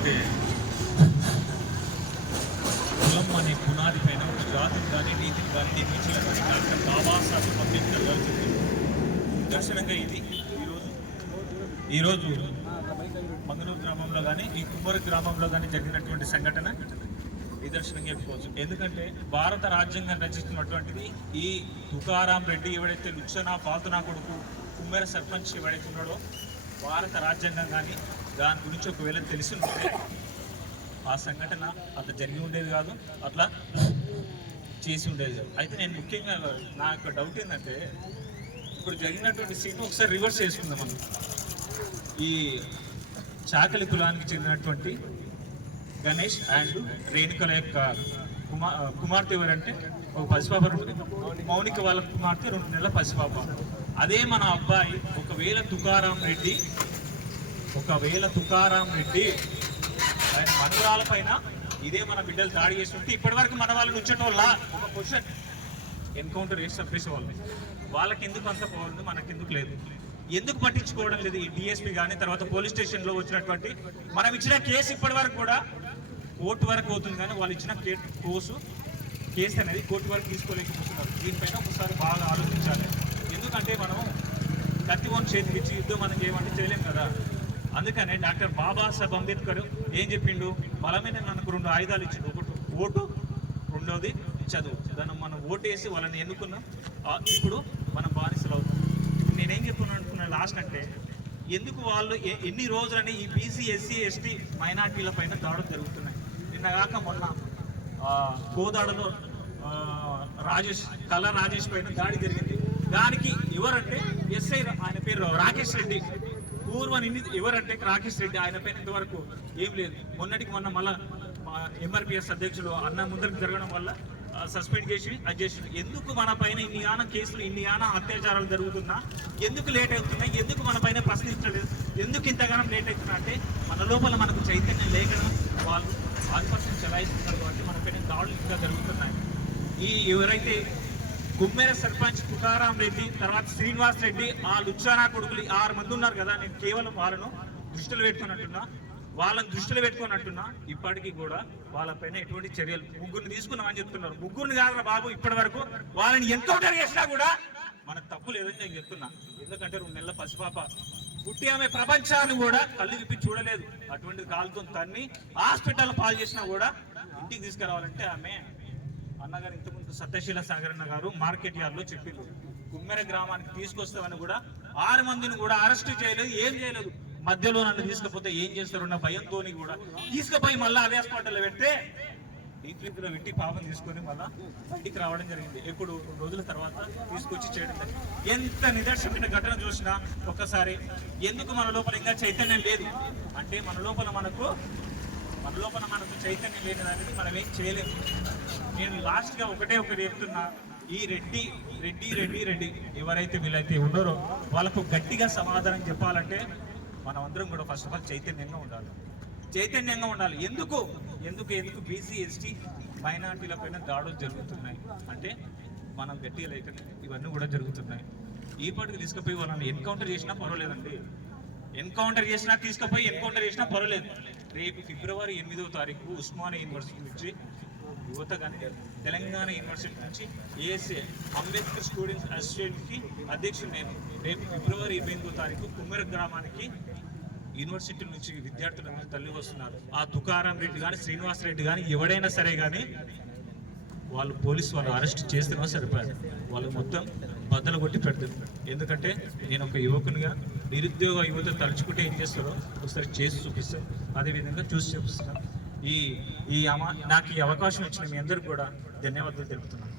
ఏదైతే కులం అనే పునాది పైన ఒక జాతిని కానీ నీతిని కానీ నిర్మించిన డాక్టర్ బాబాసాహెబ్ అంబేద్కర్ గారు చెప్పింది. దర్శనంగా ఇది ఈరోజు మంగళూరు గ్రామంలో కానీ ఈ కుమ్మరి గ్రామంలో కానీ జరిగినటువంటి సంఘటన నిదర్శనంగా చెప్పుకోవచ్చు. ఎందుకంటే భారత రాజ్యాంగం రచిస్తున్నటువంటిది ఈ తుకారాం రెడ్డి ఎవడైతే లుచ్చనా ఫాల్తునా కొడుకు కుమ్మరి సర్పంచ్ ఎవడైతే ఉన్నాడో భారత రాజ్యాంగం కానీ దాని గురించి ఒకవేళ తెలిసి ఉంటే ఆ సంఘటన అట్లా జరిగి ఉండేది కాదు, అట్లా చేసి ఉండేది కాదు. అయితే నేను ముఖ్యంగా నా యొక్క డౌట్ ఏంటంటే ఇప్పుడు జరిగినటువంటి సీన్ ఒకసారి రివర్స్ చేసుకుందాం. మనం ఈ చాకలి కులానికి చెందినటువంటి గణేష్ అండ్ రేణుకల యొక్క కుమార్తె ఎవరంటే ఒక పసిపాప, మౌనిక వాళ్ళ కుమార్తె 2 నెలల పసిపాప. అదే మన అబ్బాయి ఒకవేళ తుకారాం రెడ్డి ఆయన మనవరాల పైన ఇదే మన బిడ్డలు దాడి చేస్తుంటే ఇప్పటి వరకు మన వాళ్ళు నుంచడం వల్ల ఒక క్వశ్చన్ ఎన్కౌంటర్ చేసి చంపేసే వాళ్ళకి ఎందుకు అంత పోతుంది, మనకెందుకు లేదు, ఎందుకు పట్టించుకోవడం లేదు? ఈ డిఎస్పీ కానీ తర్వాత పోలీస్ స్టేషన్లో వచ్చినటువంటి మనం ఇచ్చిన కేసు ఇప్పటి వరకు కూడా కోర్టు వరకు అవుతుంది, కానీ వాళ్ళు ఇచ్చిన కేసు అనేది కోర్టు వరకు తీసుకోలేకపోతున్నారు. దీనిపైన ఒకసారి బాగా ఆలోచించాలి. ఎందుకంటే మనం కత్తివోన్ చేతికి ఇచ్చి యుద్ధం మనం చేయమంటే చేయలేం కదా. అందుకనే డాక్టర్ బాబాసాహెబ్ అంబేద్కర్ ఏం చెప్పిండు, బలమైన మనకు 2 ఆయుధాలు ఇచ్చిండు. ఒకటి ఓటు, రెండోది చదువు. దాన్ని మనం ఓటేసి వాళ్ళని ఎన్నుకున్నాం, ఇప్పుడు మనం బానిసలు అవుతాం. నేనేం చెప్తున్నా లాస్ట్ అంటే ఎందుకు వాళ్ళు ఎన్ని రోజులని ఈ బీసీ ఎస్సీ ఎస్టీ మైనార్టీల పైన దాడులు జరుగుతున్నాయి. నిన్నగాక మొన్న కోదాడలో రాజేష్ పైన దాడి జరిగింది. దానికి ఎవరంటే ఎస్ఐ, ఆయన పేరు రాకేష్ రెడ్డి. పూర్వం ఎవరంటే రాకేష్ రెడ్డి, ఆయన పైన ఇంతవరకు ఏం లేదు. మొన్నటికి మొన్న మళ్ళా ఎంఆర్పిఎస్ అధ్యక్షులు అన్న ముందరికి జరగడం వల్ల సస్పెండ్ చేసి అది చేసి ఎందుకు మన పైన ఇన్ని కేసులు ఇన్ని అత్యాచారాలు జరుగుతున్నా ఎందుకు లేట్ అవుతున్నాయి, ఎందుకు మన పైన ప్రశ్నించలేదు, ఎందుకు ఇంతగానం లేట్ అవుతున్నా అంటే మన లోపల మనకు చైతన్యం లేకడం, వాళ్ళు ఆధిపత్యం చెలాయిస్తున్నారు కాబట్టి మన పైన దాడులు ఇంకా జరుగుతున్నాయి. ఎవరైతే కుమ్మేర సర్పంచ్ తుకారాం రెడ్డి, తర్వాత శ్రీనివాస్ రెడ్డి, ఆ లుచ్చానా కొడుకులు 6 మంది ఉన్నారు కదా, నేను కేవలం వాళ్ళను దృష్టిలో పెట్టుకున్నట్టున్నా ఇప్పటికీ కూడా వాళ్ళపైన ఎటువంటి చర్యలు 3 తీసుకున్నామని చెప్తున్నారు. 3 కాదురా బాబు, ఇప్పటి వరకు వాళ్ళని ఎన్కౌంటర్ చేసినా కూడా మనకు తప్పు లేదని నేను చెప్తున్నా. ఎందుకంటే 2 నెలల పసిపాప పుట్టి ఆమె ప్రపంచాన్ని కూడా కళ్ళు విప్పి చూడలేదు. అటువంటి కాలుతో తన్ని హాస్పిటల్ పాలు చేసినా కూడా ఇంటికి తీసుకురావాలంటే ఆమె అన్నగారు ఇంతకుముందు సత్యశీల సాగర్ అన్న గారు మార్కెట్ యార్డ్లో చెప్పింది, కుమ్మెర గ్రామానికి తీసుకొస్తామని కూడా 6 మందిని కూడా అరెస్ట్ చేయలేదు, ఏం చేయలేదు. మధ్యలో నన్ను తీసుకపోతే ఏం చేస్తారన్న భయంతో కూడా తీసుకుపోయి మళ్ళీ అదే హాస్పిటల్లో పెడితే డీప్లో పెట్టి పాపం తీసుకొని మళ్ళీ బయటికి రావడం జరిగింది. ఎప్పుడు 2 రోజుల తర్వాత తీసుకొచ్చి చేయడం జరిగింది. ఎంత నిదర్శనమైన ఘటన చూసినా ఒక్కసారి ఎందుకు మన లోపల ఇంకా చైతన్యం లేదు అంటే మన లోపల మనకు చైతన్యం లేని దానికి మనం ఏం చేయలేము. నేను లాస్ట్గా ఒకటి చెప్తున్నా, ఈ రెడ్డి ఎవరైతే వీళ్ళైతే ఉన్నారో వాళ్ళకు గట్టిగా సమాధానం చెప్పాలంటే మనం అందరం కూడా ఫస్ట్ ఆఫ్ ఆల్ చైతన్యంగా ఉండాలి. ఎందుకు బీసీ ఎస్టీ మైనార్టీల పైన దాడులు జరుగుతున్నాయి అంటే మనం గట్టిగా లేకనే ఇవన్నీ కూడా జరుగుతున్నాయి. ఈ పాటికి తీసుకుపోయి వాళ్ళని ఎన్కౌంటర్ చేసినా పర్వాలేదండి, ఎన్కౌంటర్ చేసినా పర్వాలేదు. రేపు ఫిబ్రవరి 8వ తారీఖు ఉస్మానియా యూనివర్సిటీ నుంచి యువత కానీ తెలంగాణ యూనివర్సిటీ నుంచి ఏఎస్ఏ అంబేద్కర్ స్టూడెంట్స్ అసోసియేషన్కి అధ్యక్షుడు నేను. రేపు ఫిబ్రవరి 28వ తారీఖు కుమ్మెర గ్రామానికి యూనివర్సిటీ నుంచి విద్యార్థులందరూ తల్లి వస్తున్నారు. ఆ తుకారాం రెడ్డి కానీ శ్రీనివాస్ రెడ్డి కానీ ఎవడైనా సరే కానీ పోలీసు వాళ్ళు అరెస్ట్ చేస్తున్నా సరిపోయారు, వాళ్ళు మొత్తం బద్దలు కొట్టి పెడతారు. ఎందుకంటే నేను ఒక యువకునిగా నిరుద్యోగ యువత తలుచుకుంటే ఏం చేస్తారో ఒకసారి చేసి చూపిస్తాను, అదేవిధంగా చూసి చూపిస్తాను. నాకు ఈ అవకాశం ఇచ్చిన మీ అందరికీ కూడా ధన్యవాదాలు తెలుపుతున్నాను.